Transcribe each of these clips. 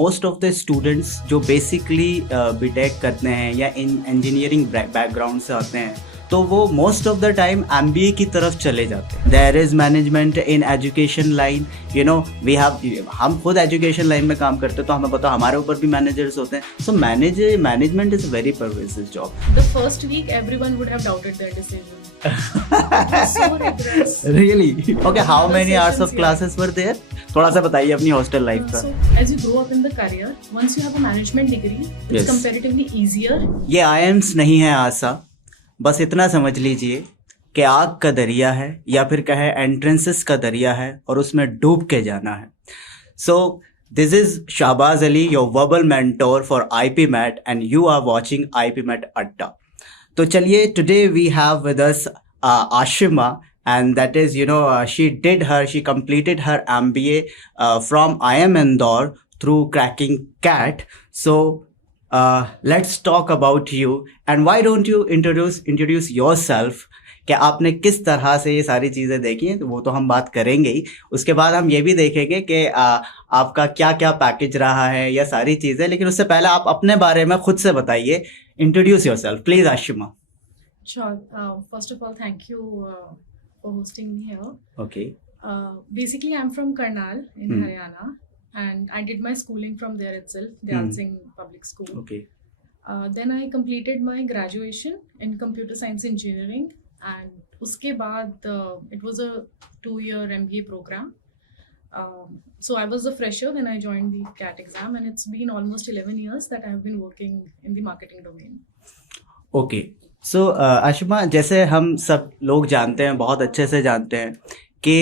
Most of the students जो basically BTech करते हैं या इन इंजीनियरिंग बैकग्राउंड से आते हैं तो वो most of the time MBA की तरफ चले जाते हैं. There is management in education line, you know we have, हम खुद एजुकेशन लाइन में काम करते हैं तो हमें पता हमारे ऊपर भी मैनेजर्स होते हैं. So management is very pervasive job. The first week, everyone would have doubted their decision. So rigorous. Really? Okay, how many hours of classes were there? थोड़ा सा बताइए अपनी हॉस्टल लाइफ का. So as you grow up in the career, once you have a management degree, it's Yes. comparatively easier. ये IIMs नहीं है आशा, बस इतना समझ लीजिए कि आग का दरिया है या फिर कहे एंट्रेंसेस का दरिया है और उसमें डूब के जाना है. So this is Shahbaz Ali, your verbal mentor for IPMAT and you are watching IPMAT Adda. तो चलिए, today we have with us Ashima, and that is, she completed her MBA from IIM Indore through cracking CAT. So let's talk about you, and why don't you introduce yourself कि आपने किस तरह से ये सारी चीज़ें देखी हैं. तो वो तो हम बात करेंगे ही, उसके बाद हम ये भी देखेंगे कि आपका क्या क्या पैकेज रहा है या सारी चीज़ें. लेकिन उससे पहले आप अपने बारे में खुद से बताइए. Introduce yourself please Ashima. Sure. First of all, thank you for hosting me here. Okay. Basically, I'm from Karnal in Haryana, and I did my schooling from there itself, Dayal Singh Public School. Okay. Then I completed my graduation in computer science engineering, and uske baad it was a 2-year MBA program. So I was a fresher when I joined the CAT exam, and it's been almost 11 years that I have been working in the marketing domain. Okay. So Ashima, जैसे हम सब लोग जानते हैं, बहुत अच्छे से जानते हैं कि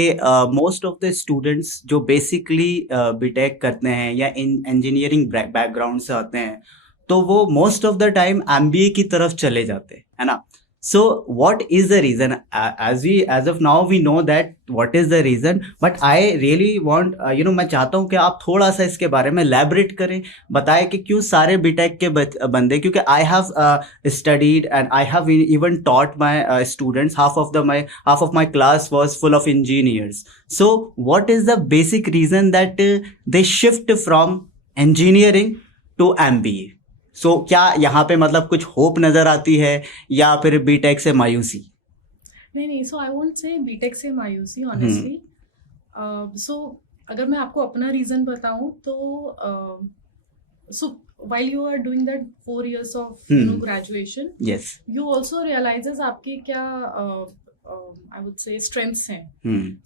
मोस्ट ऑफ द स्टूडेंट्स जो बेसिकली बीटेक करते हैं या इन इंजीनियरिंग बैकग्राउंड से आते हैं तो वो most of the time MBA की तरफ चले जाते हैं, है ना. So what is the reason? As of now we know that what is the reason, but I really want, मैं चाहता हूँ कि आप थोड़ा सा इसके बारे में एलैबोरेट करें, बताएं कि क्यों सारे बीटेक के बंदे, क्योंकि I have studied and I have even taught my students, half of my class was full of engineers. So what is the basic reason that they shift from engineering to MBA? So क्या यहाँ पे मतलब कुछ hope नजर आती है या फिर बीटेक से मायूसी? नहीं, सो आई वोंट से बीटेक से मायूसी ऑनेस्टली. सो अगर मैं आपको अपना रीज़न बताऊं तो सो while you are doing that 4 years of graduation, Yes. you also realizes आपके क्या I would say strengths हैं.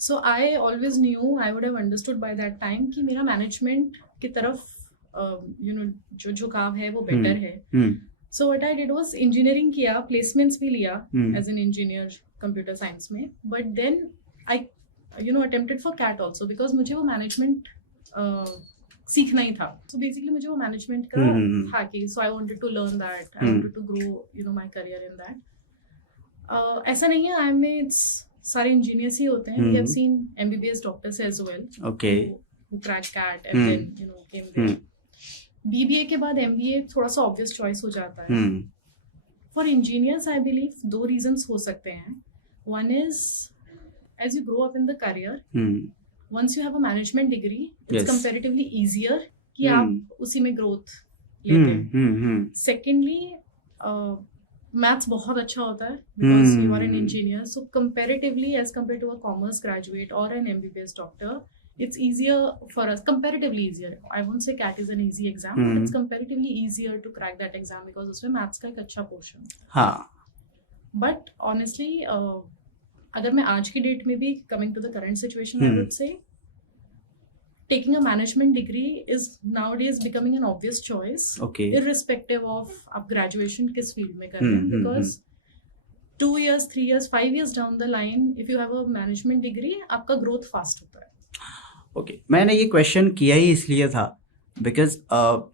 So I always knew, I would have understood by that time कि मेरा मैनेजमेंट की तरफ जो झुकाव है वो बेटर है. So what I did was engineering किया, प्लेसमेंट्स भी लिया as an engineer computer science में, but then I attempted for CAT also because मुझे वो मैनेजमेंट सीखना ही था. सो बेसिकली मुझे वो मैनेजमेंट का था कि so I wanted to learn that, I wanted to grow my career in that. ऐसा नहीं है आई में सारे इंजीनियर्स ही होते हैं. We have seen MBBS doctors as well who cracked CAT and then came there. BBA के बाद MBA थोड़ा सा ऑब्वियस चॉइस हो जाता है. For engineers I believe 2 reasons हो सकते हैं. One is as you grow up in the career, once you have a management degree, it's comparatively easier कि आप उसी में ग्रोथ लेते हैं. सेकेंडली, मैथ्स बहुत अच्छा होता है because you are an engineer. So comparatively as compare to a commerce graduate और an MBBS doctor, it's easier for us, comparatively easier. I won't say CAT is an easy exam, but it's comparatively easier to crack that exam because उसमें maths का एक अच्छा portion. हाँ. But honestly, अगर मैं आज की डेट में भी coming to the current situation, I would say taking a management degree is nowadays becoming an obvious choice. Okay. Irrespective of आप graduation किस field में कर रहे हैं, because 2 years, 3 years, 5 years down the line, if you have a management degree, आपका growth fast होता है. Okay. मैंने ये क्वेश्चन किया ही इसलिए था बिकॉज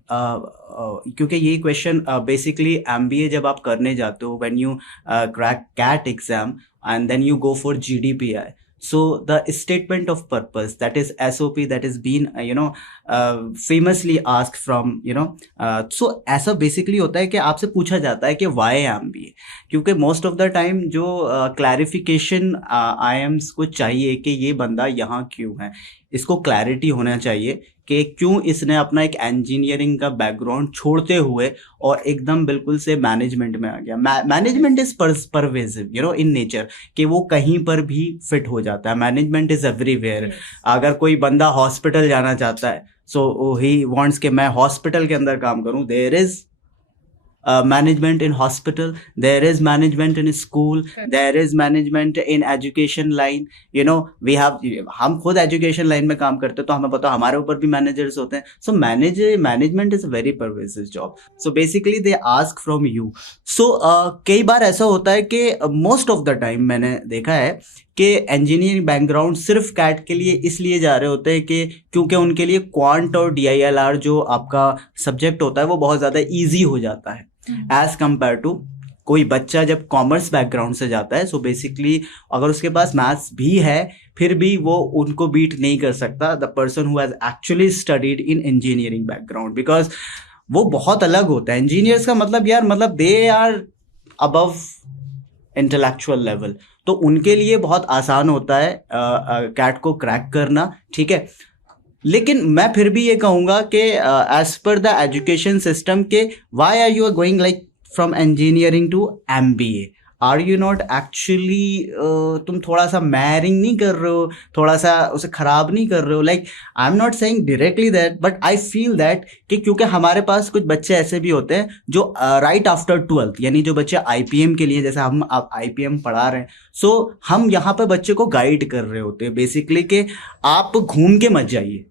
क्योंकि ये क्वेश्चन बेसिकली एमबीए जब आप करने जाते हो, when you crack CAT exam and then you go for GDPI, so the statement of purpose, that is SOP, that is been famously asked from so ऐसा बेसिकली होता है कि आपसे पूछा जाता है कि why MBA, क्योंकि मोस्ट ऑफ द टाइम जो क्लैरिफिकेशन IIMs को चाहिए कि ये बंदा यहाँ क्यों है, इसको क्लैरिटी होना चाहिए कि क्यों इसने अपना एक इंजीनियरिंग का बैकग्राउंड छोड़ते हुए और एकदम बिल्कुल से मैनेजमेंट में आ गया. Management is pervasive you know in nature, कि वो कहीं पर भी फिट हो जाता है. Management is everywhere. अगर कोई बंदा हॉस्पिटल जाना चाहता है, सो ही वांट्स कि मैं हॉस्पिटल के अंदर काम करूं, there is management in hospital, there is management in school, there is management in education line. you know we have, हम खुद education line में काम करते हैं तो हमें पता हमारे ऊपर भी managers होते हैं. so management is a very pervasive job. so basically they ask from you. so कई बार ऐसा होता है कि most of the time मैंने देखा है कि इंजीनियरिंग बैकग्राउंड सिर्फ कैट के लिए इसलिए जा रहे होते हैं कि क्योंकि उनके लिए क्वांट और DILR जो आपका सब्जेक्ट होता है वो बहुत ज़्यादा इजी हो जाता है एज कंपेयर टू कोई बच्चा जब कॉमर्स बैकग्राउंड से जाता है. सो बेसिकली अगर उसके पास मैथ्स भी है फिर भी वो उनको बीट नहीं कर सकता the person who has actually studied in engineering background, because वो बहुत अलग होता है. इंजीनियर्स का मतलब यार मतलब they are above intellectual level, तो उनके लिए बहुत आसान होता है कैट को क्रैक करना. ठीक है, लेकिन मैं फिर भी ये कहूँगा कि एज पर द एजुकेशन सिस्टम के why are you going like from engineering to MBA? Are you not actually, तुम थोड़ा सा मैरिंग नहीं कर रहे हो, थोड़ा सा उसे खराब नहीं कर रहे हो? Like I am not saying directly that, but I feel that कि क्योंकि हमारे पास कुछ बच्चे ऐसे भी होते हैं जो राइट आफ्टर 12th, यानी जो बच्चे IPM के लिए, जैसे हम आप IPM पढ़ा रहे हैं, सो हम यहाँ पे बच्चे को गाइड कर रहे होते हैं बेसिकली कि आप घूम के मत जाइए.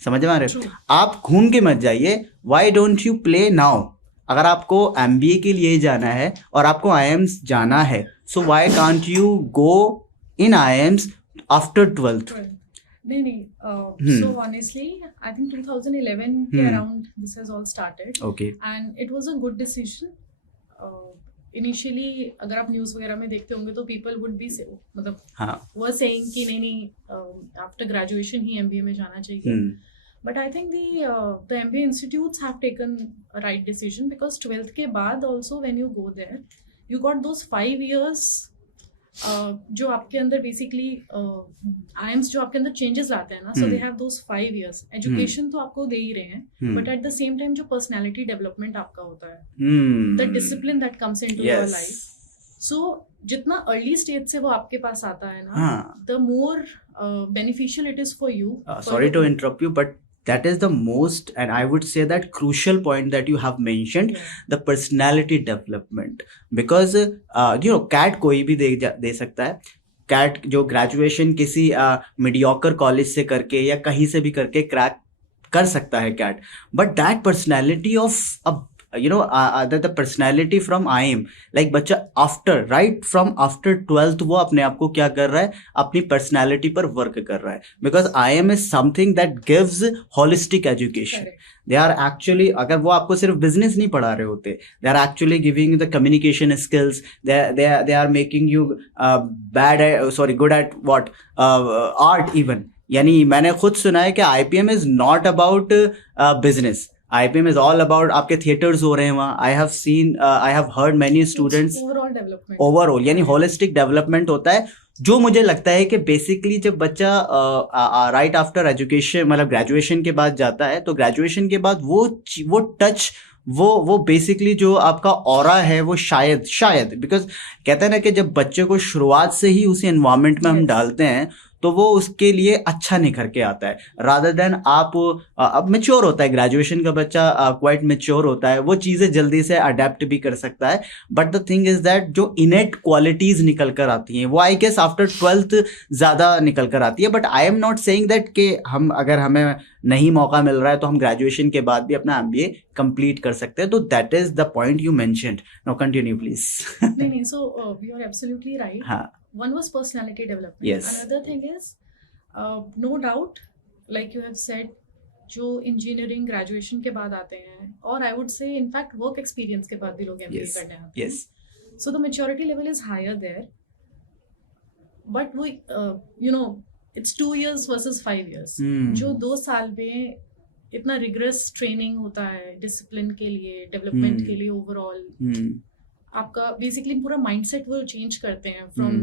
समझ में आ रहे हो? आप घूम के मत जाइए. Why don't you play now? अगर आपको MBA के लिए जाना है और आपको IIMs जाना है, so why can't you go in IIMs after 12th? नहीं, so honestly I think 2011 के around this has all started. Okay. And it was a good decision. Initially अगर आप न्यूज़ वगैरह में देखते होंगे तो people would be मतलब were saying कि नहीं after graduation ही MBA में जाना चाहिए. But I think the MBA institutes have taken a right decision, because 12th के बाद also when you go there you got those 5 years जो आपके अंदर basically IIMs जो आपके अंदर changes लाते हैं ना, so they have those 5 years. Education तो आपको दे ही रहे हैं, but at the same time जो personality development आपका होता है, the discipline that comes into your life. So जितना early stage से वो आपके पास आता है ना, the more beneficial it is for you. Sorry to interrupt you, but that is the most, and I would say that crucial point that you have mentioned, the personality development. Because you know CAT कोई भी दे सकता है. CAT जो graduation किसी mediocre college से करके या कहीं से भी करके क्रैक कर सकता है CAT, but that personality of you know the personality from IIM, like बच्चा from after 12th वो अपने आप को क्या कर रहा है, अपनी personality पर work कर रहा है. because IIM is something that gives holistic education. they are actually, अगर वो आपको सिर्फ business नहीं पढ़ा रहे होते, they are actually giving you the communication skills. they are making you good at what art even. यानी मैंने खुद सुना है कि IPM is not about business. IPM is all about आपके थिएटर्स हो रहे हैं वहाँ. I have heard many students overall यानी holistic development होता है, जो मुझे लगता है कि बेसिकली जब बच्चा राइट आफ्टर एजुकेशन मतलब ग्रेजुएशन के बाद जाता है, तो ग्रेजुएशन के बाद वो टच वो बेसिकली जो आपका ऑरा है वो शायद बिकॉज कहते हैं ना कि जब बच्चे को शुरुआत से ही उसी एनवायरनमेंट में हम डालते हैं तो वो उसके लिए अच्छा निखर के आता है, रादर देन आप अब मेच्योर होता है ग्रेजुएशन का बच्चा, क्वाइट मेच्योर होता है, वो चीज़ें जल्दी से अडेप्ट भी कर सकता है. But the thing is that जो इनेट क्वालिटीज निकल कर आती हैं वो आई गेस आफ्टर 12th ज़्यादा निकल कर आती है. But I am not saying that कि हम अगर हमें नहीं मौका मिल रहा है तो हम ग्रेजुएशन के बाद भी अपना MBA कंप्लीट कर सकते हैं. तो that is the point you mentioned. Now continue please. नहीं, so you are absolutely right. हाँ. One was personality development. Yes. Another thing is, no doubt, like you have said, जो engineering graduation के बाद आते हैं, और I would say in fact work experience के बाद भी लोग MBA करने आते हैं. Yes. So the maturity level is higher there. But we, you know, it's 2 years versus 5 years. जो 2 साल में इतना rigorous training होता है discipline के लिए, development के लिए overall. आपका बेसिकली पूरा माइंडसेट वो चेंज करते हैं from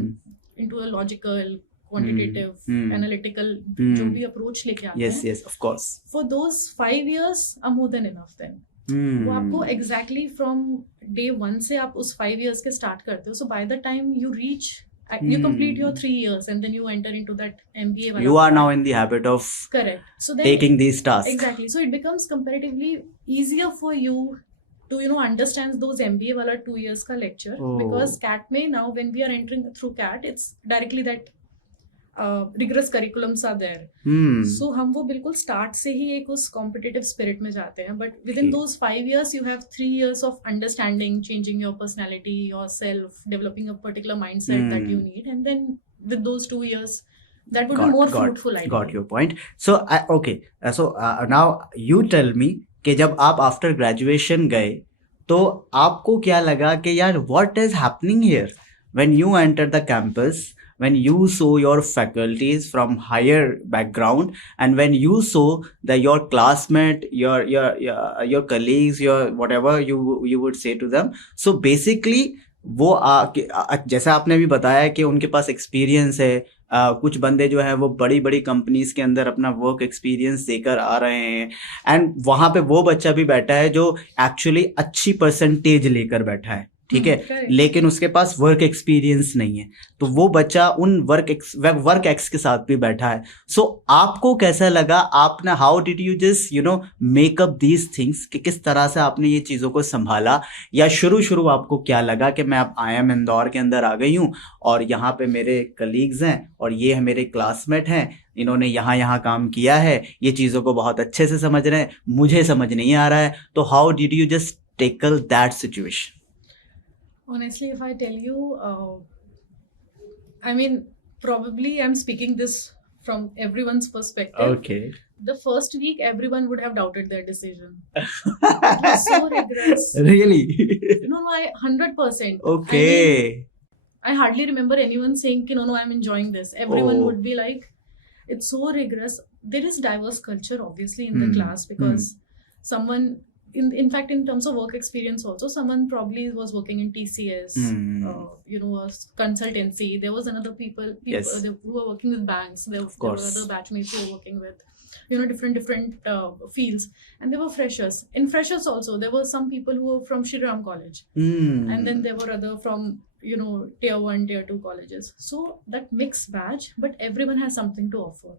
into a logical quantitative analytical जो भी approach लेके आते yes हैं, yes of course, for those 5 years are more than enough then. वो आपको exactly from day 1 से आप उस 5 years के start करते हो, so by the time you reach you complete your 3 years and then you enter into that MBA वाला you are part. now in the habit of Correct. So then taking these tasks. Exactly. So it becomes comparatively easier for you to understand those MBA wala 2 years ka lecture, because CAT mein now when we are entering through CAT, it's directly that rigorous curriculums are there. So हम वो बिल्कुल start से ही एक उस competitive spirit में जाते हैं, but within those 5 years you have 3 years of understanding, changing your personality, yourself, developing a particular mindset that you need, and then with those 2 years that would be more fruitful. I got your point. So okay, so now you tell me कि जब आप after graduation गए तो आपको क्या लगा कि यार what is happening here when you enter the campus, when you saw your faculties from higher background, and when you saw your classmate, your colleagues, your whatever you would say to them. So basically वो जैसा आपने भी बताया कि उनके पास experience है, कुछ बंदे जो है वो बड़ी बड़ी कंपनीज के अंदर अपना वर्क एक्सपीरियंस देकर आ रहे हैं, एंड वहां पे वो बच्चा भी बैठा है जो एक्चुअली अच्छी परसेंटेज लेकर बैठा है, ठीक है, लेकिन उसके पास वर्क एक्सपीरियंस नहीं है, तो वो बच्चा उन वर्क एक्स के साथ भी बैठा है. सो आपको कैसा लगा, आपने how did you just make up these things, कि किस तरह से आपने ये चीज़ों को संभाला, या शुरू आपको क्या लगा कि मैं अब IIM इंदौर के अंदर आ गई हूँ और यहाँ पे मेरे कलीग्स हैं और ये है मेरे क्लासमेट हैं, इन्होंने यहाँ काम किया है, ये चीज़ों को बहुत अच्छे से समझ रहे हैं, मुझे समझ नहीं आ रहा है, तो how did you just tackle that situation? Honestly, if I tell you, I mean, probably I'm speaking this from everyone's perspective. Okay. The first week, everyone would have doubted their decision. It was so rigorous. Really? No, 100%. Okay. I hardly remember anyone saying, no, I'm enjoying this. Everyone would be like, it's so rigorous. There is diverse culture, obviously, in the class, because someone... In fact, in terms of work experience also, someone probably was working in TCS, a consultancy. There was another people Yes. who were working with banks. There were other batchmates who were working with, different fields. And they were freshers. In freshers also, there were some people who were from Shri Ram College. And then there were other from, tier 1, tier 2 colleges. So that mixed batch, but everyone has something to offer.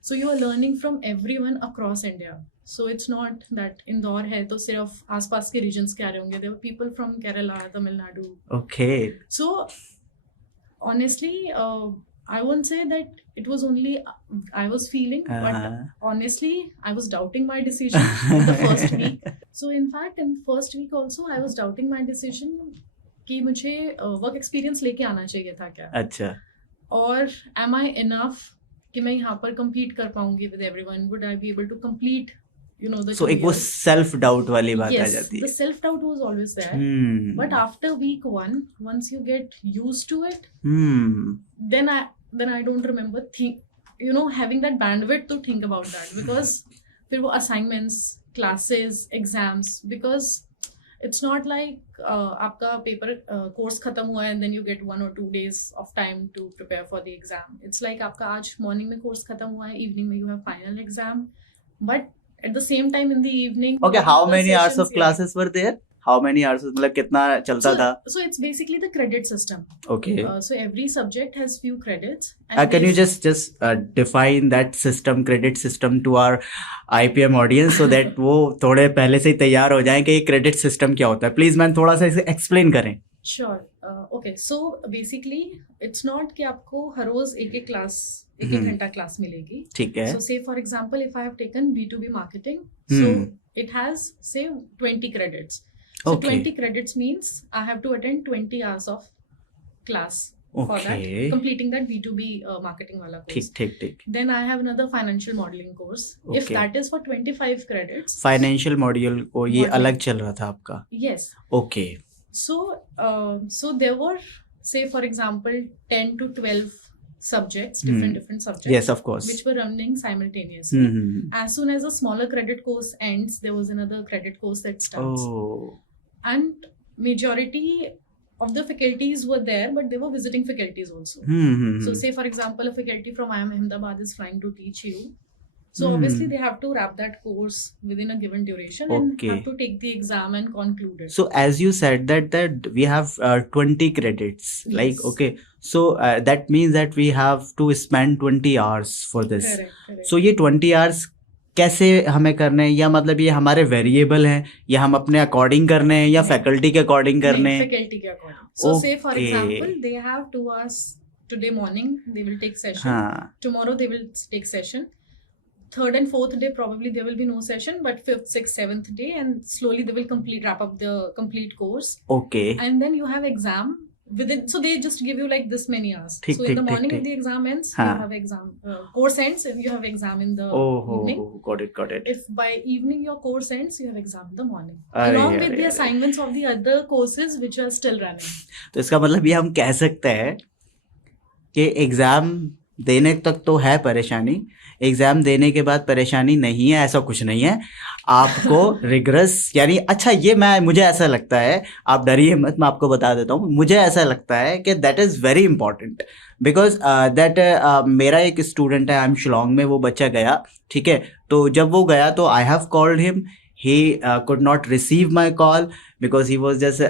So you are learning from everyone across India. So it's not that Indore है तो सिर्फ आसपास के regions के आ रहे होंगे. There were people from Kerala, Tamil Nadu. Okay. So honestly, I won't say that it was only I was feeling, but honestly, I was doubting my decision in the first week. So in fact, in the first week also, I was doubting my decision कि मुझे work experience लेके आना चाहिए था क्या? अच्छा. और am I enough कि मैं यहाँ पर compete कर पाऊंगी with everyone? Would I be able to complete, the So एक वो self doubt वाली बात आ जाती है. Yes, the self doubt was always there. But after week 1, once you get used to it, then I don't remember having that bandwidth to think about that, because फिर वो assignments, classes, exams, because it's not like आपका paper course खत्म हुआ है and then you get 1 or 2 days of time to prepare for the exam. It's like आपका आज morning में course खत्म हुआ है, evening में you have final exam, but at the same time in the evening. Okay, how many hours of classes were there? How many hours, मतलब कितना चलता था? So it's basically the credit system. Okay. So every subject has few credits. Can you just define that system, credit system, to our IPM audience, so that वो थोड़े पहले से ही तैयार हो जाएं कि ये credit system क्या होता है? Please मैम थोड़ा सा इसे explain करें. Sure. Okay. So basically, it's not कि आपको हर रोज एक क्लास एक घंटा क्लास मिलेगी. ठीक है. So say for example, if I have taken B2B marketing, so it has say 20 credits. So 20 credits means I have to attend 20 hours of class for that, completing that B2B marketing wala course. ठीक. Then I have another financial modeling course. Okay. If that is for 25 credits. Financial module को ये अलग चल रहा था आपका? Yes. Okay. So there were, say for example, 10 to 12 subjects, different subjects. Yes, of course. Which were running simultaneously. As soon as a smaller credit course ends, there was another credit course that starts. Oh. And majority of the faculties were there, but they were visiting faculties also. So say for example, a faculty from IIM Ahmedabad is flying to teach you. So obviously they have to wrap that course within a given duration and have to take the exam and conclude it. So as you said that we have 20 credits, Yes. like, okay, so that means that we have to spend 20 hours for this. Correct. So ये 20 hours कैसे हमें करने हैं, या मतलब ये हमारे variable हैं, या हम अपने अकॉर्डिंग करने हैं, या फैकल्टी के अकॉर्डिंग करने हैं? फैकल्टी के according. So say for example they have 2 hours today morning, they will take session. Tomorrow they will take session. Third and fourth day probably there will be no session, but fifth, sixth, seventh day, and slowly they will wrap up the complete course. Okay. And then you have exam within. So they just give you like this many hours. So in the morning if the exam ends, you have exam. Course ends and you have exam in the evening. Got it. If by evening your course ends, you have exam in the morning. Along with the assignments of the other courses which are still running. तो इसका मतलब ये हम कह सकते हैं कि exam देने तक तो है परेशानी, एग्जाम देने के बाद परेशानी नहीं है, ऐसा कुछ नहीं है आपको. रिग्रेस यानी, अच्छा ये मुझे ऐसा लगता है, आप डरिए मत, मैं आपको बता देता हूँ, मुझे ऐसा लगता है कि that is very important because that मेरा एक स्टूडेंट है, आई एम शिलोंग में, वो बच्चा गया, ठीक है, तो जब वो गया तो I have called him. He could not receive my call because he was just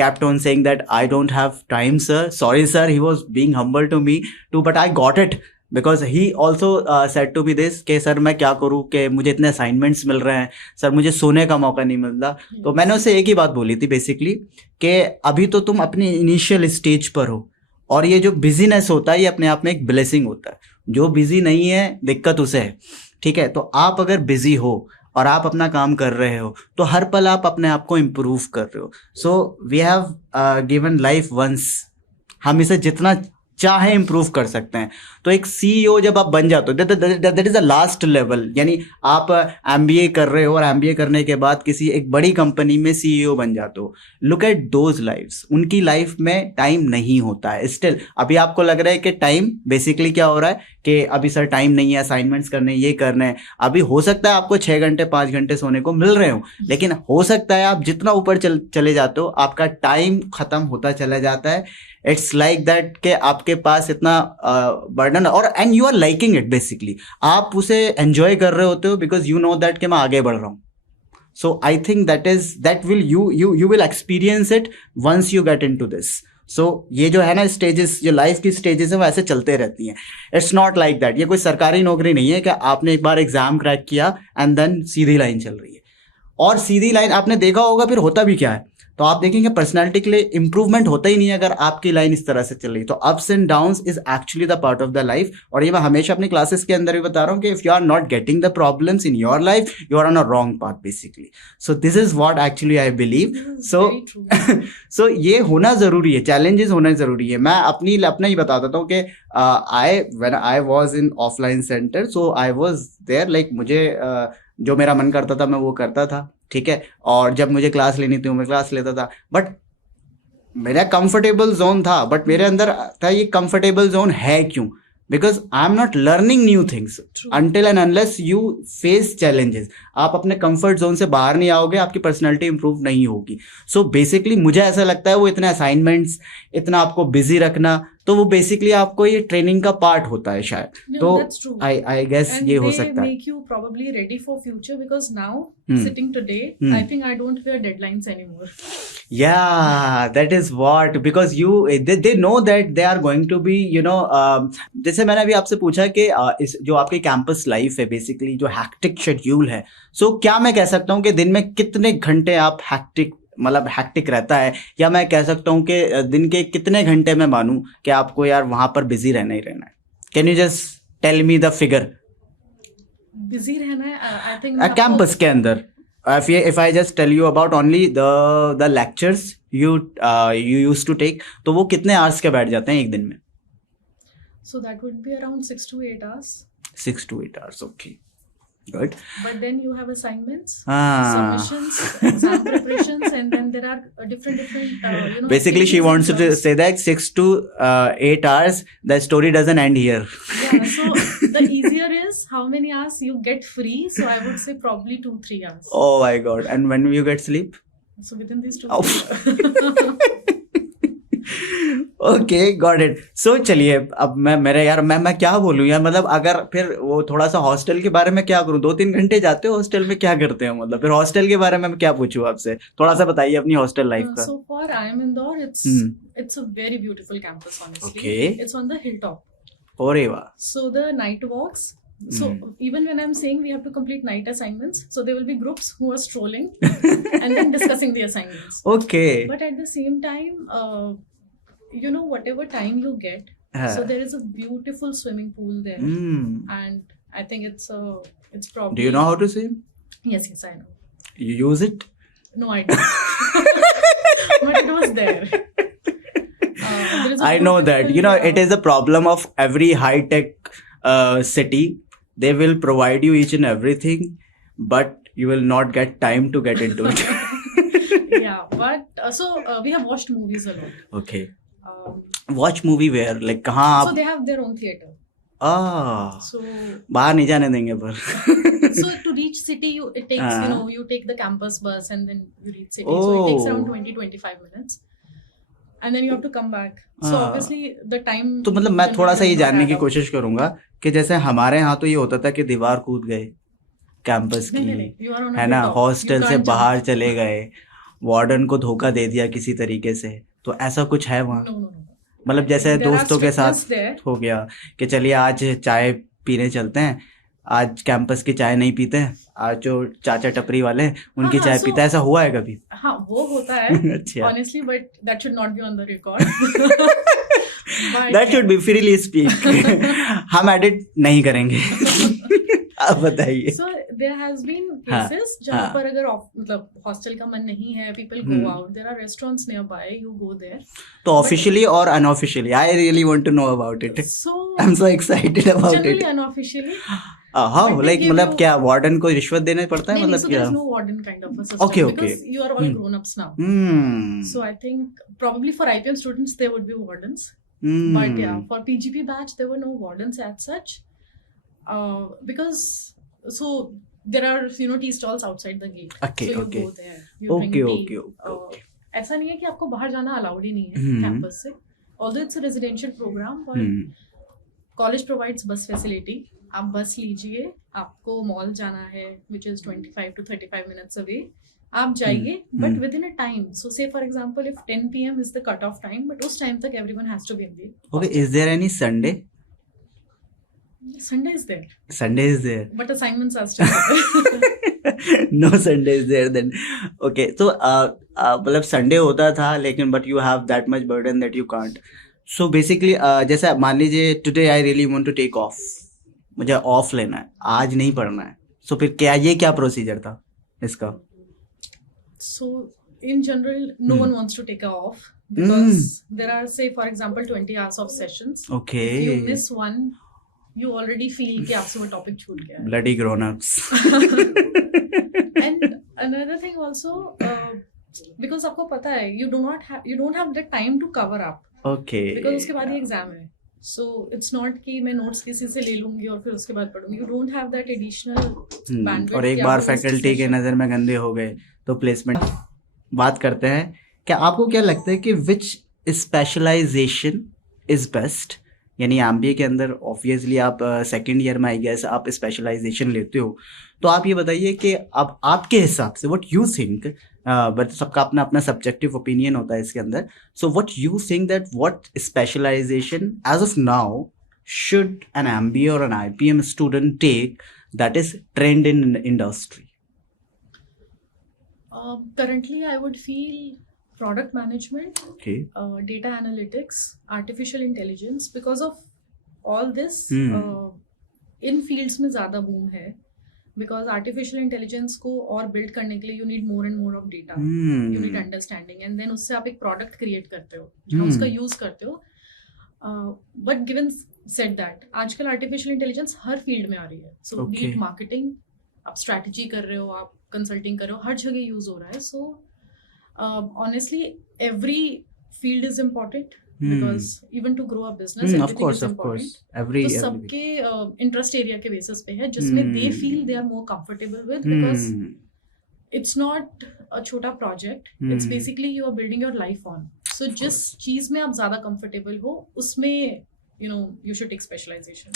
kept on saying that I don't have time, sir. Sorry, sir. He was being humble to me too, but I got it because he also said to me this कि sir मैं क्या करूँ कि मुझे इतने assignments मिल रहे हैं, sir मुझे सोने का मौका नहीं मिलता. तो मैंने उससे एक ही बात बोली थी बेसिकली कि अभी तो तुम अपनी इनिशियल स्टेज पर हो, और ये जो बिजीनेस होता है ये अपने आप में एक ब्लेसिंग होता है. जो बिजी नहीं है दिक्कत उसे है, ठीक है. तो आप अगर बिजी हो और आप अपना काम कर रहे हो तो हर पल आप अपने आप को इम्प्रूव कर रहे हो. So we have given life once, हम इसे जितना चाहे इम्प्रूव कर सकते हैं. तो एक सीईओ जब आप बन जाते हो, that is the last level. यानी आप एमबीए कर रहे हो और एमबीए करने के बाद किसी एक बड़ी कंपनी में सीईओ बन जाते हो. लुक एट दोज लाइफ्स, उनकी लाइफ में टाइम नहीं होता है. स्टिल अभी आपको लग रहा है कि टाइम, बेसिकली क्या हो रहा है कि अभी सर टाइम नहीं है, असाइनमेंट्स करने, ये करने हैं. अभी हो सकता है आपको 6 घंटे 5 घंटे सोने को मिल रहे हो, लेकिन हो सकता है आप जितना ऊपर चले जाते हो आपका टाइम खत्म होता चला जाता है. इट्स लाइक दैट कि आपके पास इतना बर्डन, और and you are liking it. Basically आप उसे एंजॉय कर रहे होते हो बिकॉज यू नो दैट कि मैं आगे बढ़ रहा हूँ. So I think that will you will experience it once you get into this. So ये जो है ना स्टेजेस, जो लाइफ की स्टेजेस है वो ऐसे चलते रहती हैं. It's not like that. ये कोई सरकारी नौकरी नहीं है कि आपने एक बार एग्जाम क्रैक किया एंड देन सीधी लाइन चल रही है. और सीधी लाइन आपने देखा होगा फिर होता भी क्या है, तो आप देखेंगे पर्सनालिटी के लिए इंप्रूवमेंट होता ही नहीं है अगर आपकी लाइन इस तरह से चल रही. तो ups and downs is actually the part of the life. और ये मैं हमेशा अपनी क्लासेस के अंदर भी बता रहा हूँ कि if you are not getting the problems in your life, you are on a wrong path basically. So this is what actually I believe. So ये होना जरूरी है, चैलेंजेस होना जरूरी है. मैं अपना ही बता देता हूँ कि when I was in offline centre, so I was there, like मुझे जो मेरा मन करता था मैं वो करता था, ठीक है. और जब मुझे क्लास लेनी थी मैं क्लास लेता था, बट मेरा कंफर्टेबल जोन था. बट मेरे अंदर था ये कंफर्टेबल जोन है क्यों? Because I am not learning new things until and unless you face challenges. आप अपने कंफर्ट जोन से बाहर नहीं आओगे, आपकी पर्सनैलिटी इंप्रूव नहीं होगी. सो बेसिकली मुझे ऐसा लगता है वो इतने असाइनमेंट्स, इतना आपको बिजी रखना, तो वो बेसिकली आपको ये ट्रेनिंग का पार्ट होता है शायद. तो आई गेस ये हो सकता है. make you probably ready for future because now sitting today I think I don't fear deadlines anymore. Yeah, that is what, because they know that they are going to be, you know, जैसे मैंने अभी आपसे पूछा कि इस जो आपकी campus life है बेसिकली, जो हैक्टिक शेड्यूल है, सो क्या मैं कह सकता हूँ कि दिन में कितने घंटे आप हैक्टिक रहता है, या मैं कह सकता हूँ कि दिन के कितने घंटे में मानूं कि आपको यार वहां पर बिजी रहना ही रहना है? Can you just tell me the figure? Busy रहना है, आई थिंक कैंपस के अंदर. If I just tell you about only the lectures you used to take, तो वो कितने hours के बैठ जाते हैं एक दिन में? So that would be around 6 to 8 hours. 6 to 8 hours, okay. Good. But then you have assignments, submissions, exam preparations, and then there are different basically she wants to say that 6 to 8 hours, the story doesn't end here. Yeah, so the easier is how many hours you get free. So I would say probably 2-3 hours. Oh my god. And when you get sleep? So within these 2 3 hours. Okay got it. So चलिए अब मैं क्या बोलूं यार, मतलब अगर फिर वो थोड़ा सा हॉस्टल के बारे में क्या करूं, 2-3 घंटे जाते हो हॉस्टल में, क्या करते हो, मतलब फिर हॉस्टल के बारे में मैं क्या पूछूं आपसे, थोड़ा सा बताइए अपनी हॉस्टल लाइफ का। So far, I am Indore. Hmm. It's a very beautiful campus, honestly. Okay. It's on the hilltop. अरे वाह। So the night walks. So even when I'm saying we have to complete night assignments, so there will be groups who are strolling and then discussing the assignments. Okay. But at the same time, you know, whatever time you get, so there is a beautiful swimming pool there, and I think it's probably. Do you know how to swim? Yes, I know. You use it? No, I don't. But it was there. I know that. You know, it is a problem of every high-tech city. They will provide you each and everything, but you will not get time to get into it. Yeah, but we have watched movies a lot. Okay. Watch movie where? Like कहाँ आप? So they have their own theater. So बाहर नहीं जाने देंगे पर. So to reach city, it takes, you know, you take the campus bus and then you reach city. So it takes around 20-25 minutes. And then you have to come back. So obviously the time. तो मतलब मैं थोड़ा सा ये जानने की कोशिश करूंगा कि जैसे हमारे यहाँ तो ये होता था कि दीवार कूद गए कैंपस की, है ना, हॉस्टल से बाहर चले गए, वार्डन को धोखा दे दिया किसी तरीके से, तो ऐसा कुछ है वहाँ? मतलब जैसे दोस्तों के साथ हो गया कि चलिए आज चाय पीने चलते हैं, आज कैंपस की चाय नहीं पीते हैं, आज जो चाचा टपरी वाले हैं उनकी चाय पीते हैं, ऐसा हुआ है कभी? हाँ, वो होता है। अच्छा। Honestly, but that should not be on the record. That should be freely speak. हम एडिट नहीं करेंगे। आप बताइए। So there has been cases जहाँ पर अगर मतलब हॉस्टल का मन नहीं है, people go out, there are restaurants nearby, you go there. तो ऑफिशियली और unofficially, I really want to know about it. So I'm so excited about it. Generally unofficially. हाँ, like मतलब क्या वार्डन को रिश्वत देने पड़ता है, मतलब क्या? There is no warden kind of a system. Okay. Because you are all grown-ups now. So I think probably for IPM students there would be wardens. But yeah, for PGP batch there were no wardens as such. Because so there are, you know, tea stalls outside the gate. Okay, so you okay. go there. You drink tea. Okay. ऐसा नहीं है कि आपको बाहर जाना allowed ही नहीं है campus से. Although it's a residential program, but college provides bus facility. आप बस लीजिए, आपको मॉल जाना है which is 25 to 35 minutes away. आप जाइए, but within a time. So say for example if 10 PM is the cut off time, but उस time तक everyone has to be in the hostel. Okay, is there any Sunday? Sunday is there. Sunday is there. But assignments are still there. No Sunday is there then. Okay, so मतलब Sunday होता था लेकिन but you have that much burden that you can't. So basically जैसे मान लीजिए today I really want to take off. मुझे of लेना है, आज नहीं पढ़ना है, सो फिर क्या प्रोसीजर था इसका? So in general no one wants to take off because there are, say for example 20 hours of sessions. Okay. If you miss one you already feel कि आपसे वो टॉपिक छूट गया है. Bloody grown-ups. And another thing also because आपको पता है you don't have the time to cover up. Okay. Because उसके बाद ही एग्जाम है. So it's not कि मैं नोट्स किसी से ले लूंगी और फिर उसके बाद पढ़ूंगी. You don't have that additional bandwidth. और एक बार फैकल्टी के नज़र में गंदे हो गए तो प्लेसमेंट. बात करते हैं, क्या आपको क्या लगता है कि विच स्पेशलाइजेशन इज बेस्ट? यानी एमबीए के अंदर ऑब्वियसली आप सेकेंड ईयर में आई गेस आप स्पेशलाइजेशन लेते हो, तो आप ये बताइए कि अब आपके हिसाब से व्हाट यू थिंक, बट सबका अपना अपना सब्जेक्टिव ओपिनियन होता है इसके अंदर, so what you think that what specialization as of now should an MBA और an IPM student take that is trend in industry? Currently I would feel product management, okay, data analytics, artificial intelligence, because of all this in fields में ज़्यादा boom है, because artificial intelligence को और build करने के लिए you need more and more of data, you need understanding, and then उससे आप एक product create करते हो, उसका use करते हो. But given said that, आजकल artificial intelligence हर field में आ रही है, so be it marketing, आप strategy कर रहे हो, आप consulting कर रहे हो, हर जगह use हो रहा है. So honestly every field is important because even to grow a business everything is important. तो सबके interest area के basis पे है जिसमें they feel they are more comfortable with, because it's not a छोटा project, it's basically you are building your life on. सो जिस चीज में आप ज्यादा कंफर्टेबल हो उसमें यू शुड टेक स्पेशलाइजेशन.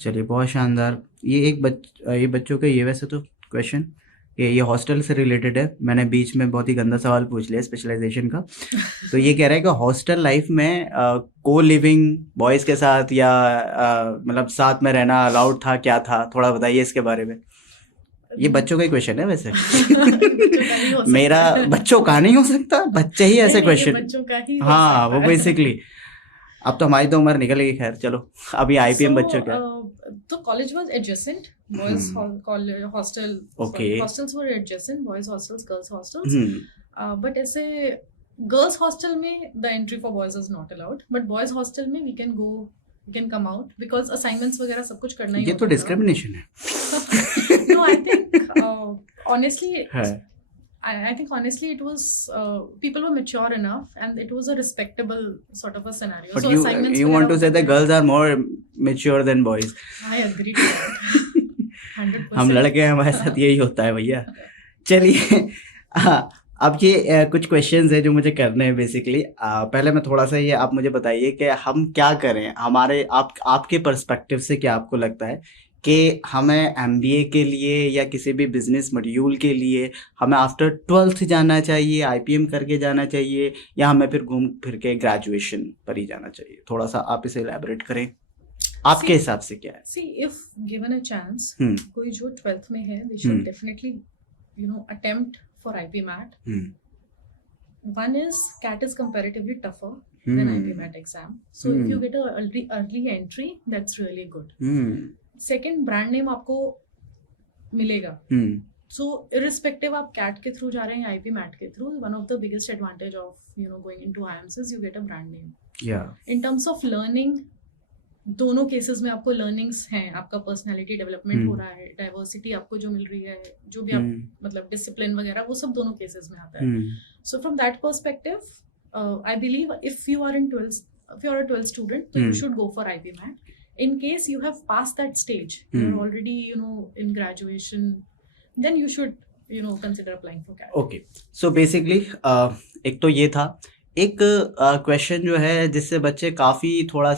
चलिए, बहुत शानदार. ये बच्चों के ये वैसे तो क्वेश्चन ये हॉस्टल से रिलेटेड है. मैंने बीच में बहुत ही गंदा सवाल पूछ लिया स्पेशलाइजेशन का. तो ये कह रहा है कि हॉस्टल लाइफ में को लिविंग बॉयज के साथ या मतलब साथ में रहना अलाउड था, क्या था, थोड़ा बताइए इसके बारे में. ये बच्चों का ही क्वेश्चन है वैसे. मेरा बच्चों का नहीं हो सकता, बच्चे ही ऐसे क्वेश्चन. बच्चों का ही हाँ, वो बेसिकली. अब तो हमारी तो उम्र निकल गई, खैर चलो. अभी आईपीएम बच्चों का. तो college was adjacent, boys hostel, hostels were adjacent, boys hostels, girls hostels. But ऐसे गर्ल्स हॉस्टल में the entry for boys is not allowed, but boys hostel में we can go, we can come out because assignments वगैरह सब कुछ करना ही ये तो डिस्क्रिमिनेशन है. No, I think honestly I think honestly it was people were mature enough and it was a respectable sort of a scenario. But so assignments you want to say that girls are more mature than boys. I agree to that. 100%. हम लड़के हैं, हमारे साथ यही होता है भैया. चलिए, अब ये कुछ क्वेश्चंस है जो मुझे करने हैं बेसिकली. पहले मैं थोड़ा सा ये आप मुझे बताइए कि हम क्या करें, हमारे आपके पर्सपेक्टिव से क्या आपको लगता है कि हमें एमबीए के लिए या किसी भी बिजनेस मॉड्यूल के लिए हमें आफ्टर 12th जाना चाहिए, आईपीएम करके जाना चाहिए, या हमें फिर घूम फिर के ग्रेजुएशन पर ही जाना चाहिए? थोड़ा सा आप इसे एलैबोरेट करें, आपके हिसाब से क्या है? See if given a chance, कोई जो 12th में है, they should definitely attempt for IPMAT. One is CAT is comparatively tougher than IPMAT exam. So if you get a early entry, that's really good. Second, brand name आपको मिलेगा. सो irrespective आप cat के through जा रहे हैं या IP mat के through, one of the biggest advantage of going into IIMs is you get a brand name. In terms of learning, दोनों केसेस में आपको लर्निंग्स हैं, आपका पर्सनालिटी डेवलपमेंट हो रहा है, डाइवर्सिटी आपको जो मिल रही है, जो भी आप मतलब डिसिप्लिन वगैरह, वो सब दोनों केसेस में आता है. So from that perspective I believe if you are in 12th student, तो you should go for IPMAT. In case you have passed that stage, you're already in graduation, then you should consider applying for CAT. Okay, so basically एक तो ये था. एक question जो है जिससे बच्चे काफ़ी थोड़ा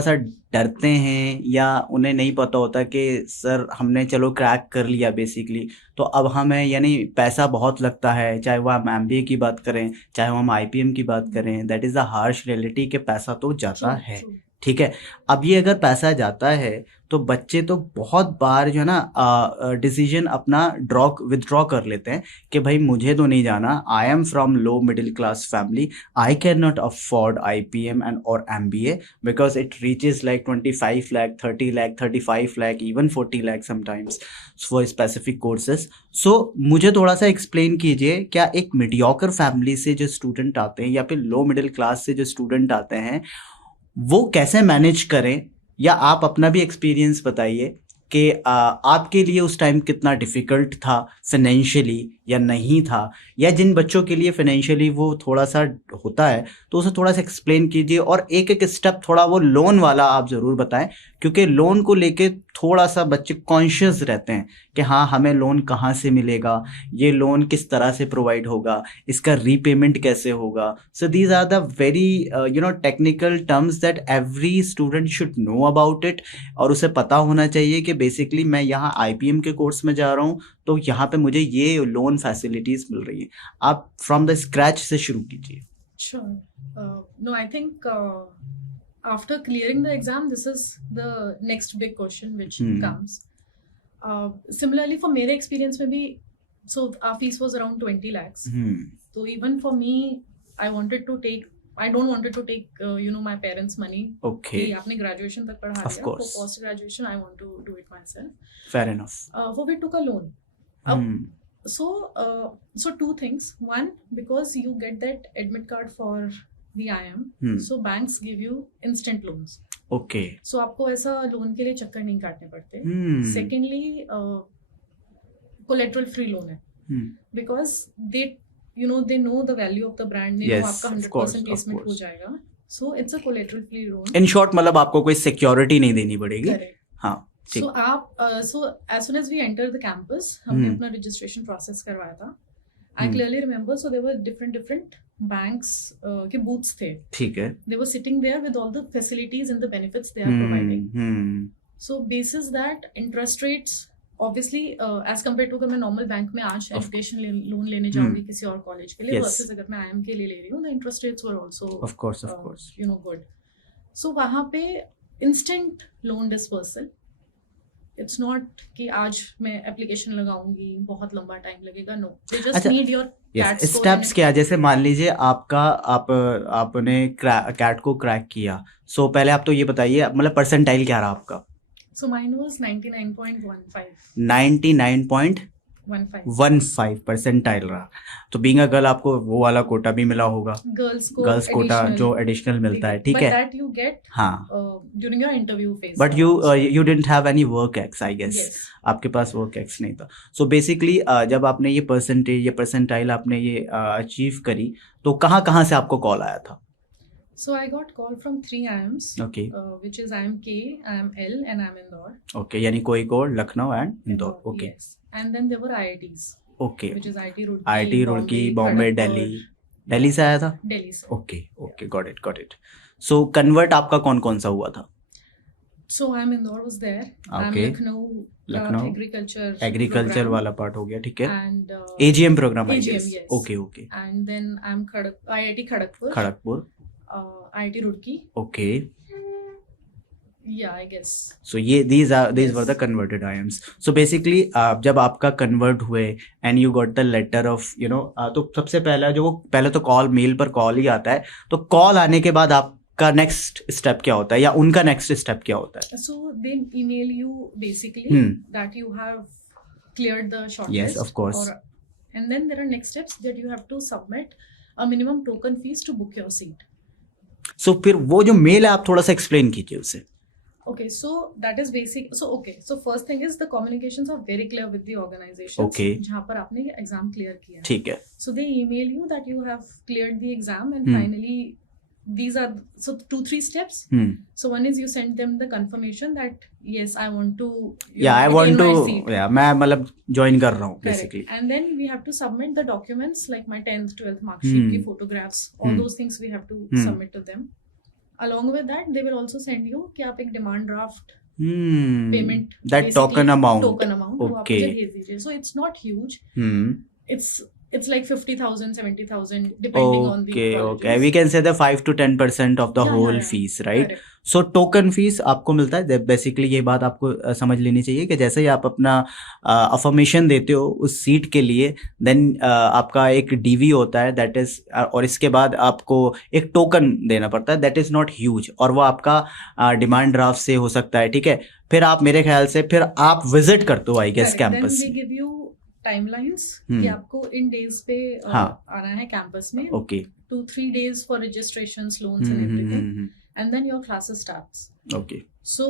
सा डरते हैं या उन्हें नहीं पता होता कि सर हमने चलो क्रैक कर लिया बेसिकली, तो अब हमें यानी पैसा बहुत लगता है, चाहे वो हम एमबीए की बात करें, चाहे वो हम आईपीएम की बात करें. That is the harsh reality कि पैसा तो जाता है. ठीक है. अब ये अगर पैसा जाता है तो बच्चे तो बहुत बार जो है ना डिसीजन अपना विदड्रॉ कर लेते हैं कि भाई मुझे तो नहीं जाना, I am from low middle class family, I can not afford IPM and और MBA because it reaches like 25 lakh, 30 lakh, 35 lakh, even 40 lakh sometimes for specific courses. So मुझे थोड़ा सा एक्सप्लेन कीजिए, क्या एक मीडियोकर फैमिली से जो स्टूडेंट आते हैं या फिर लो मिडिल क्लास से जो स्टूडेंट आते हैं वो कैसे मैनेज करें, या आप अपना भी एक्सपीरियंस बताइए कि आपके लिए उस टाइम कितना डिफ़िकल्ट था फाइनेंशियली या नहीं था, या जिन बच्चों के लिए फाइनेंशियली वो थोड़ा सा होता है तो उसे थोड़ा सा एक्सप्लेन कीजिए. और एक एक स्टेप थोड़ा वो लोन वाला आप ज़रूर बताएं, क्योंकि लोन को लेके थोड़ा सा बच्चे कॉन्शियस रहते हैं कि हाँ हमें लोन कहाँ से मिलेगा, ये लोन किस तरह से प्रोवाइड होगा, इसका रीपेमेंट कैसे होगा. So these are the very technical terms that every student should know about it, और उसे पता होना चाहिए कि बेसिकली मैं यहाँ आईपीएम के कोर्स में जा रहा हूँ तो यहाँ पे मुझे ये लोन फैसिलिटीज मिल रही है. आप फ्रॉम द स्क्रैच से शुरू कीजिए. No, I think after clearing the exam, this is the next big question which comes. Similarly, for मेरे experience में भी, so our fees was around 20 lakhs. So even for me, I don't wanted to take my parents' money. Okay. कि आपने graduation तक पढ़ा लिया. For post graduation, I want to do it myself. Fair enough. So we took a loan. So two things. One, because you get that admit card for the IIM, so banks give you instant loans. Okay. So आपको ऐसा loan के लिए चक्कर नहीं काटने पड़ते. Secondly, collateral free loan है, because they know the value of the brand name. Yes, आपका 100% placement हो जाएगा. So it's a collateral free loan. In short, मतलब आपको कोई security नहीं देनी पड़ेगी. Correct. हाँ. So as soon as we enter the campus, हमने अपना registration process करवाया था. I clearly remember. So there were different banks के booths थे. ठीक है. They were sitting there with all the facilities and the benefits they are providing. So basis that interest rates obviously as compared to अगर मैं normal bank में आज education loan लेने जाऊंगी किसी और college के लिए versus अगर मैं IIM के लिए ले रही हूँ, the interest rates were also of course you know good. So वहाँ पे instant loan dispersal. It's not कि आज मैं application लगाऊंगी बहुत लंबा time लगेगा. No, they just need your CAT score. Steps क्या, जैसे मान लीजिए आपने CAT को क्रैक किया, सो पहले आप तो ये बताइए मतलब परसेंटाइल क्या रहा आपका? So mine was 99.15. 99.15 परसेंटाइल रहा. तो बीइंग अ गर्ल आपको वो वाला कोटा भी मिला होगा, गर्ल्स कोटा जो एडिशनल मिलता है, ठीक है. But that you get during your interview phase. But you didn't have any work ex, I guess. Yes. आपके पास वर्क एक्स नहीं था. सो बेसिकली जब आपने ये परसेंटाइल आपने ये अचीव करी, तो कहाँ से आपको कॉल आया था? So I got call from 3 IIMs, okay, which is IIM K, IIM L, and IIM Indore. Okay, यानी Kozhikode, Lucknow and Indore. Okay. Yes. And then there were IITs. Okay. Which is IIT Roorkee, IIT Roorkee, Bombay, Delhi से आया था? दिल्ली से. Okay, got it. So convert आपका कौन सा हुआ था? So IIM Indore was there. Okay. Lucknow agriculture वाला पार्ट हो गया, ठीक है. And AGM programme, I guess. yes. Okay. And then IIM IIT Kharagpur. IIT Roorkee. Okay. Yeah, I guess. So these were the converted IIMs. So basically जब आपका convert हुए and you got the letter of तो सबसे पहले तो call, mail पर call ही आता है. तो कॉल आने के बाद आपका नेक्स्ट स्टेप क्या होता है या उनका नेक्स्ट स्टेप क्या होता है? So they email you basically that you have cleared the shortlist. Yes, of course. And then there are next steps that you have to submit a minimum token fees to book your seat. So फिर वो जो mail है आप थोड़ा सा explain कीजिए उसे. Okay, so that is basic. So first thing is the communications are very clear with the organizations. Okay. जहाँ पर आपने exam clear किया. ठीक है. So they email you that you have cleared the exam and finally these are 2-3 steps. So one is you send them the confirmation that yes, I want to. I want to. Yeah, मैं मतलब join कर रहा हूँ basically. And then we have to submit the documents like my 10th, 12th mark sheet, की photographs, all those things we have to submit to them. Along with that, they will also send you कि आप एक demand draft payment, that token amount. Okay. So it's not huge. It's like 50,000, 70,000 depending on the colleges. Okay. We can say the 5 to 10% of the whole fees, right? Correct. So token fees आपको मिलता है. Basically ये बात आपको समझ लेनी चाहिए कि जैसे ही आप अपना अफर्मेशन देते हो उस सीट के लिए, देन आपका एक डीवी होता है दैट इज, और इसके बाद आपको एक टोकन देना पड़ता है दैट इज नॉट ह्यूज, और वो आपका डिमांड ड्राफ्ट से हो सकता है, ठीक है. फिर आप मेरे ख्याल से फिर आप विजिट करते हो आई गेस कैंपस. टाइमलाइंस कि आपको इन डेज पे आना है कैंपस में. Okay. 2-3 days for registrations, loans and everything. And then your classes starts. Okay. So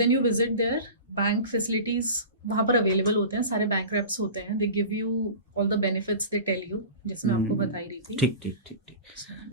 then you visit there. Bank facilities वहाँ पर अवेलेबल होते हैं, सारे बैंक रेप्स होते हैं. They give you all the benefits they tell you, जैसे मैं आपको बताई रही थी. ठीक.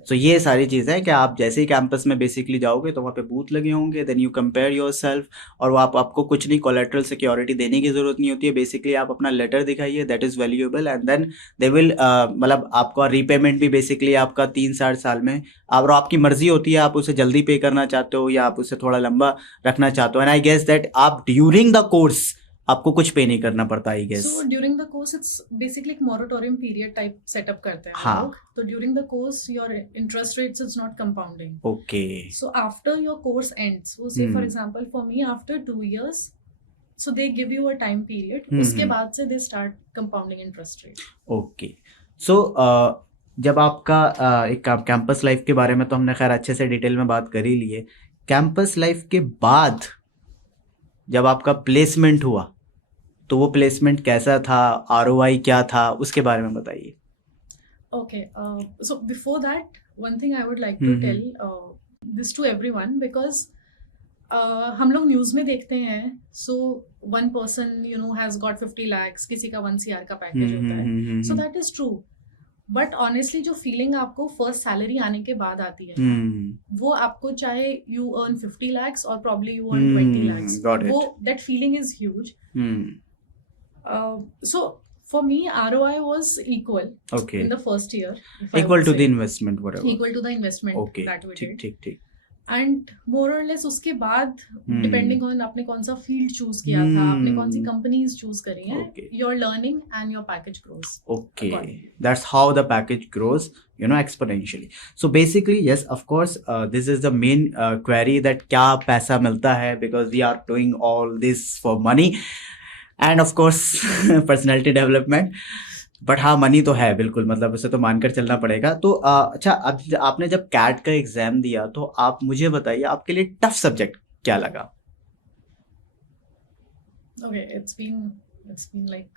So ये सारी चीज़ें हैं कि आप जैसे ही कैंपस में बेसिकली जाओगे तो वहाँ पे बूथ लगे होंगे, देन यू कंपेयर योरसेल्फ, और वो आपको कुछ नहीं कोलेटरल सिक्योरिटी देने की ज़रूरत नहीं होती है. बेसिकली आप अपना लेटर दिखाइए, that is valuable, and then they will मतलब आपका रीपेमेंट भी बेसिकली आपका 3-4 साल में, और आपकी मर्जी होती है आप उसे जल्दी पे करना चाहते हो या आप उसे थोड़ा लंबा रखना चाहते हो. एंड आई गेस दैट आप ड्यूरिंग द कोर्स आपको कुछ पे नहीं करना पड़ता I guess. So during the course it's basically एक moratorium period type setup करते हैं लोग. तो during the course your interest rates is not compounding. Okay. So after your course ends, so say for example for me after 2 years, so they give you a time period. उसके बाद से they start compounding interest rate. Okay. So जब आपका एक campus life के बारे में तो हमने खैर अच्छे से डिटेल में बात कर ही ली है. कैंपस लाइफ के बाद जब आपका प्लेसमेंट हुआ तो वो प्लेसमेंट कैसा था, ROI क्या था, उसके बारे में बताइए. Okay, so before that, one thing I would like to tell this to everyone because हम लोग न्यूज़ में देखते हैं, so one person has got 50 lakhs, किसी का 1 CR का पैकेज होता है, so that is true. But honestly जो फीलिंग आपको फर्स्ट सैलरी आने के बाद आती है वो आपको चाहे यू अर्न 50 lakhs और प्रॉब्ली यू अर्न 20 lakhs, वो that feeling is huge. So For me, ROI was equal Okay. in the first year. if I Equal would to the say. investment, whatever. Equal to the investment Okay. that we ठीक did. ठीक ठीक. And more और less उसके बाद Hmm. Depending on आपने कौन सा field choose किया था, आपने कौन सी कंपनीज चूज करी हैं, Okay. Your learning and your package grows. Okay, According. that's how the package grows, exponentially. So basically, yes, of course, this is the main query, that क्या पैसा मिलता है, because we are doing all this for money and of course personality development. But हाँ, money तो है बिल्कुल, मतलब उसे तो मानकर चलना पड़ेगा. तो अच्छा, अब आपने जब कैट का एग्जाम दिया तो आप मुझे बताइए आपके लिए टफ सब्जेक्ट क्या लगा? Okay, it's been like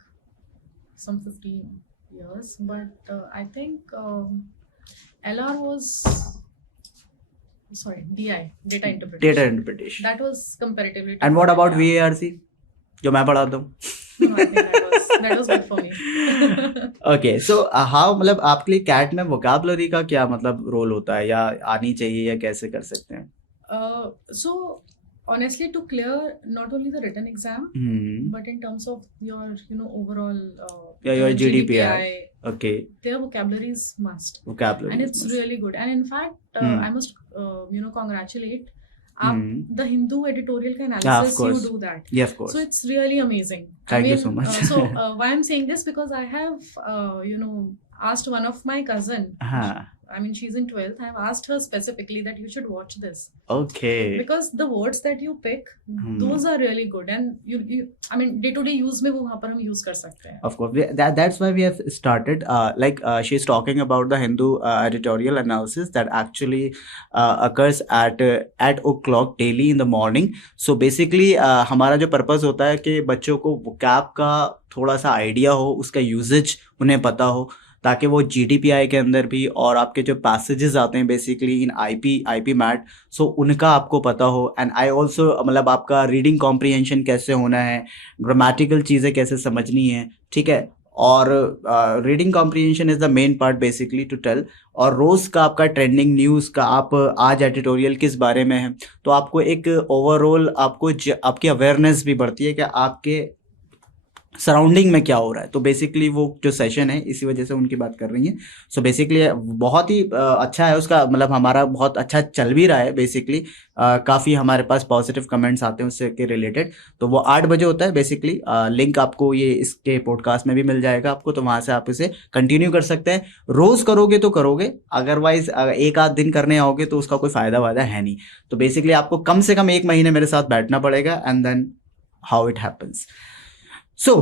some 15 years, but I think LR was, sorry, DI, data interpretation. Data interpretation. That was comparatively tough. And what about Yeah. VARC, जो मैं पढ़ाता हूँ? No, I think that was good for me. Okay, so how, मतलब आपके लिए cat में vocabulary का क्या मतलब रोल होता है, या आनी चाहिए, या कैसे कर सकते हैं? So honestly, to clear not only the written exam, Hmm. but in terms of your overall Yeah, your GDPI. GDPI, Okay, their vocabulary is must, vocabulary. and it's really good. And in fact, I must congratulate आप the Hindu editorial का analysis, you do that. Yeah, of course. So it's really amazing. Thank you so much. So why I'm saying this, because I have asked one of my cousin. I mean, she's in 12th. I have asked her specifically that you should watch this. Okay. Because the words that you pick, those are really good, and you I mean, day-to-day use में वो वहाँ पर हम use कर सकते हैं. Of course, that's why we have started. She's talking about the Hindu editorial analysis that actually occurs at 8 o'clock daily in the morning. So basically, हमारा जो purpose होता है कि बच्चों को vocab का थोड़ा सा idea हो, उसका usage उन्हें पता हो, ताकि वो GDPI के अंदर भी, और आपके जो पैसेजेस आते हैं बेसिकली इन IP मैट, सो उनका आपको पता हो. एंड आई ऑल्सो, मतलब आपका रीडिंग कॉम्प्रिहेंशन कैसे होना है, ग्रामेटिकल चीज़ें कैसे समझनी है, ठीक है. और reading comprehension is the main part basically to tell. और रोज़ का आपका ट्रेंडिंग न्यूज़ का, आप आज एडिटोरियल किस बारे में है, तो आपको एक ओवरऑल आपकी अवेयरनेस भी बढ़ती है कि आपके सराउंडिंग में क्या हो रहा है. तो बेसिकली वो जो सेशन है, इसी वजह से उनकी बात कर रही हैं. सो बेसिकली बहुत ही अच्छा है उसका, मतलब हमारा बहुत अच्छा चल भी रहा है बेसिकली. काफ़ी हमारे पास पॉजिटिव कमेंट्स आते हैं उससे के रिलेटेड. तो वो 8 बजे होता है बेसिकली. लिंक आपको ये इसके पॉडकास्ट में भी मिल जाएगा आपको, तो वहाँ से आप इसे कंटिन्यू कर सकते हैं. रोज़ करोगे तो करोगे, अदरवाइज एक आध दिन करने आओगे तो उसका कोई फ़ायदा वायदा है नहीं. तो बेसिकली आपको कम से कम 1 महीने मेरे साथ बैठना पड़ेगा, and then how it happens. So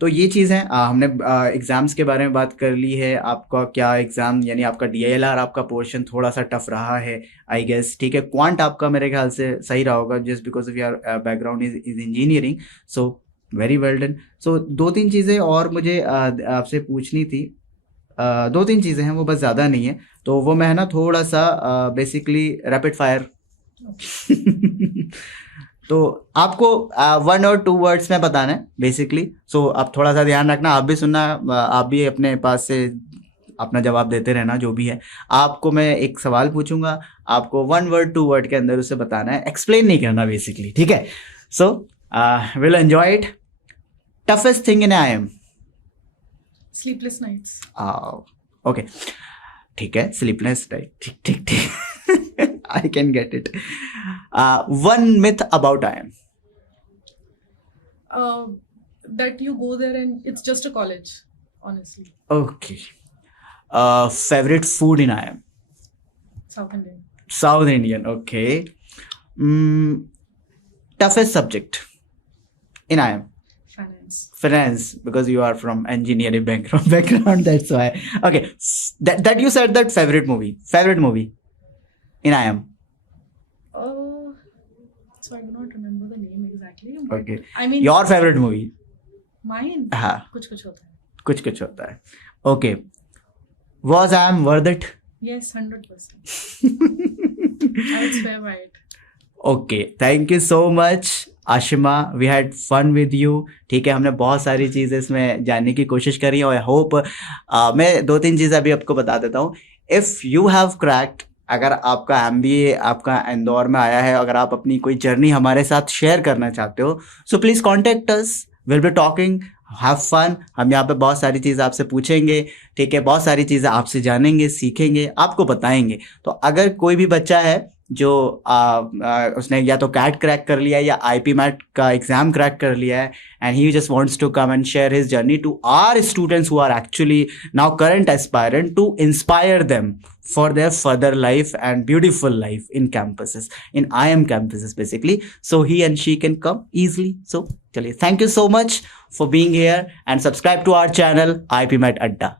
तो ये चीज़ है. हमने एग्ज़ाम्स के बारे में बात कर ली है. आपका क्या एग्ज़ाम, यानी आपका DILR आपका पोर्शन थोड़ा सा टफ रहा है आई गेस, ठीक है. क्वांट आपका मेरे ख्याल से सही रहा होगा, just because of your background is engineering. So very well done. So 2-3 चीज़ें और मुझे आपसे पूछनी थी. 2-3 चीज़ें हैं, वो बस ज़्यादा नहीं है. तो वो मैं है ना थोड़ा सा बेसिकली रैपिड फायर तो आपको 1 और 2 वर्ड्स में बताना है बेसिकली. सो आप थोड़ा सा ध्यान रखना, आप भी सुनना, आप भी अपने पास से अपना जवाब देते रहना जो भी है. आपको मैं एक सवाल पूछूंगा, आपको 1 वर्ड 2 वर्ड के अंदर उसे बताना है, एक्सप्लेन नहीं करना बेसिकली, ठीक है. So will enjoy it. Toughest thing in IIM? Sleepless nights. Okay, ठीक है, स्लीपलेस नाइट, ठीक ठीक ठीक. I can get it. One myth about IIM. That you go there and it's just a college, honestly. Okay. Favorite food in IIM? South Indian. South Indian, okay. Toughest subject in IIM? Finance, because you are from engineering background, that's why. Okay, that you said that favorite movie in IIM? So I do not remember the name exactly. Okay. I mean, your favorite movie? Mine? हाँ. कुछ होता है. कुछ होता है. Okay. Was IIM worth it? Yes, 100%. I would swear by it. Okay. Thank you so much, Ashima. We had fun with you. ठीक है, हमने बहुत सारी चीज़ें इसमें जानने की कोशिश करी, और आई होप मैं 2-3 चीज़ें अभी आपको बता देता हूँ. इफ़ यू हैव क्रैक्ड, अगर आपका MBA आपका इंदौर में आया है, अगर आप अपनी कोई जर्नी हमारे साथ शेयर करना चाहते हो, so please contact us. Will be talking. Have fun. हम यहाँ पे बहुत सारी चीज़ें आपसे पूछेंगे, ठीक है, बहुत सारी चीज़ें आपसे जानेंगे, सीखेंगे, आपको बताएंगे। तो अगर कोई भी बच्चा है जो उसने या तो कैट क्रैक कर लिया है या आईपी मैट का एग्जाम क्रैक कर लिया है, and he just wants to come and share his journey to our students who are actually now current aspirant, to inspire them for their further life and beautiful life in campuses, in IM campuses basically, so he and she can come easily. So chaliye, thank you so much for being here and subscribe to our channel IP Met Adda.